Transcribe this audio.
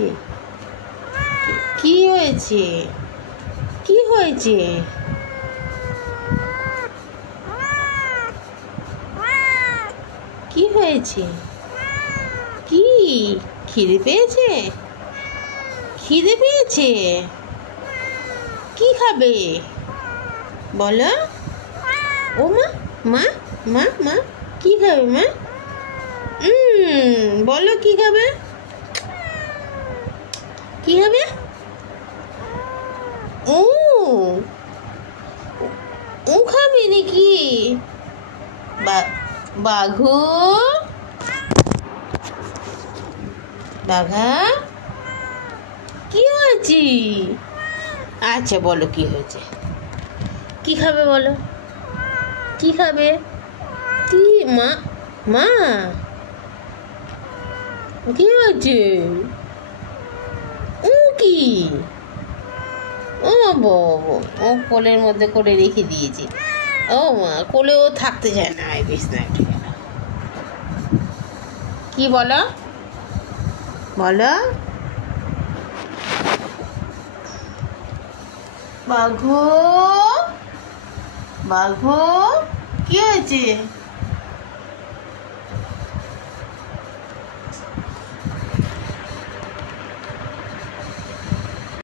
কি কি হয়েছে? কি হয়েছে? কি হয়েছে? কি খিদে পেয়েছে? খিদে পেয়েছে? কি খাবে বলো? ও মা, মা মা মা কি খাবে মা? বলো কি খাবে? কি হবে? ও ও খাবে নাকি? বাঘু বাঘা কি হয়েছে? আচ্ছা বলো কি হয়েছে? কি খাবে বলো? কি খাবে? কি মা মা কি হয়েছে? ও কি ও বাবা, ও কোলের মধ্যে করে রেখে দিয়েছে। ও মা কোলে ও থাকতে চায় না, বিছনায় উঠে গেল। কি বলো বলো? বাঘু বাঘু কি হয়েছে?